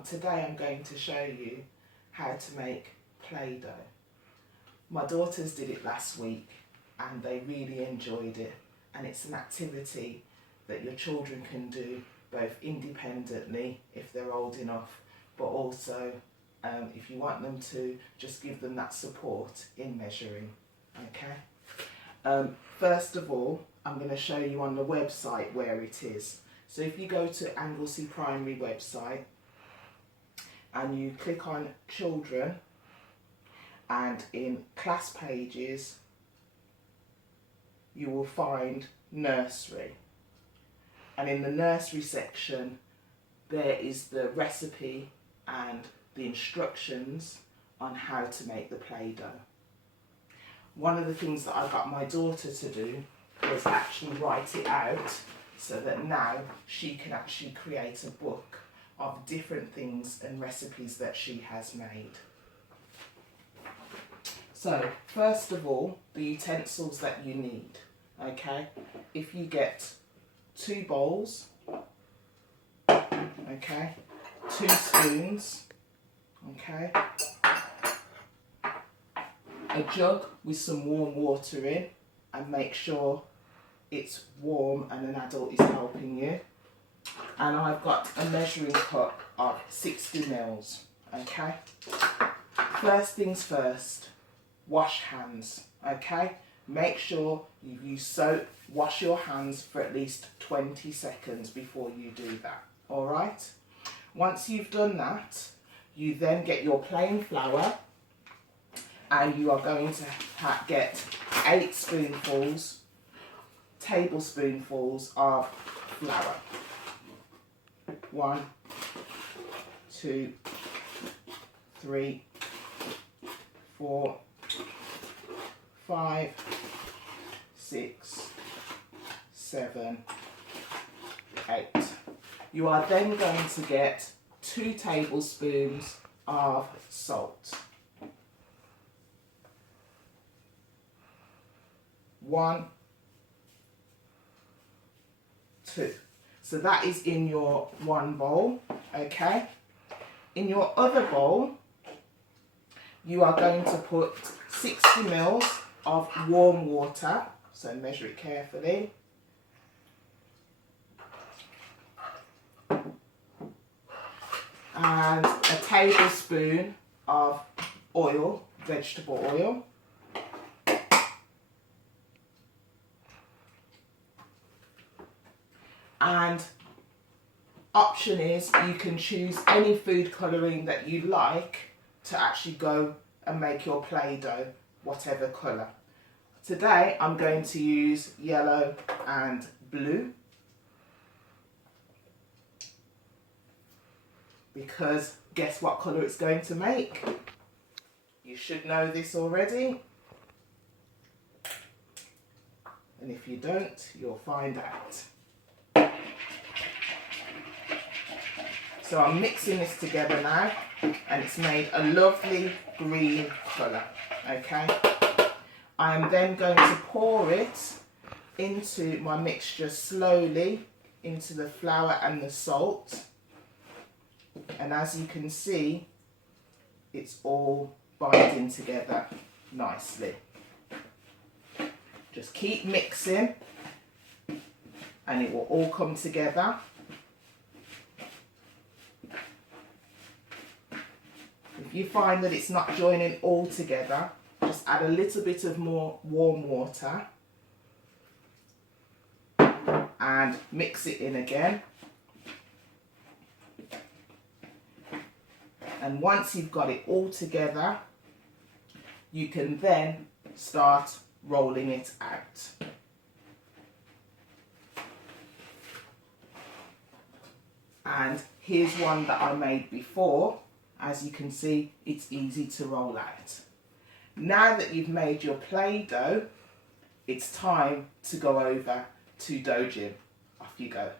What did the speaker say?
Today I'm going to show you how to make Play-Doh. My daughters did it last week and they really enjoyed it, and it's an activity that your children can do both independently if they're old enough, but also if you want them to, just give them that support in measuring. Okay. First of all, I'm going to show you on the website where it is. So if you go to Anglesey Primary website and you click on Children, and in Class Pages you will find Nursery, and in the Nursery section there is the recipe and the instructions on how to make the Play-Doh. One of the things that I got my daughter to do was actually write it out, so that now she can actually create a book of different things and recipes that she has made. So first of all, the utensils that you need. Okay, if you get 2 bowls, okay, 2 spoons, okay, a jug with some warm water in, and make sure it's warm and an adult is helping you. And I've got a measuring cup of 60 mils. Okay. First things first, wash hands. Okay. Make sure you use soap. Wash your hands for at least 20 seconds before you do that. All right. Once you've done that, you then get your plain flour, and you are going to get 8 tablespoonfuls of flour. 1, 2, 3, 4, 5, 6, 7, 8. You are then going to get 2 tablespoons of salt. 1, 2. So that is in your one bowl, okay? In your other bowl, you are going to put 60 mils of warm water, so measure it carefully. And a tablespoon of oil, vegetable oil. And option is you can choose any food colouring that you like to actually go and make your Play-Doh whatever colour. Today I'm going to use yellow and blue, because guess what colour it's going to make? You should know this already, and if you don't, you'll find out. So I'm mixing this together now, and it's made a lovely green colour, okay? I am then going to pour it into my mixture slowly, into the flour and the salt. And as you can see, it's all binding together nicely. Just keep mixing and it will all come together. If you find that it's not joining all together, just add a little bit of more warm water and mix it in again. And once you've got it all together, you can then start rolling it out. And here's one that I made before. As you can see, it's easy to roll out. Now that you've made your Play-Doh, it's time to go over to Dough Gym. Off you go.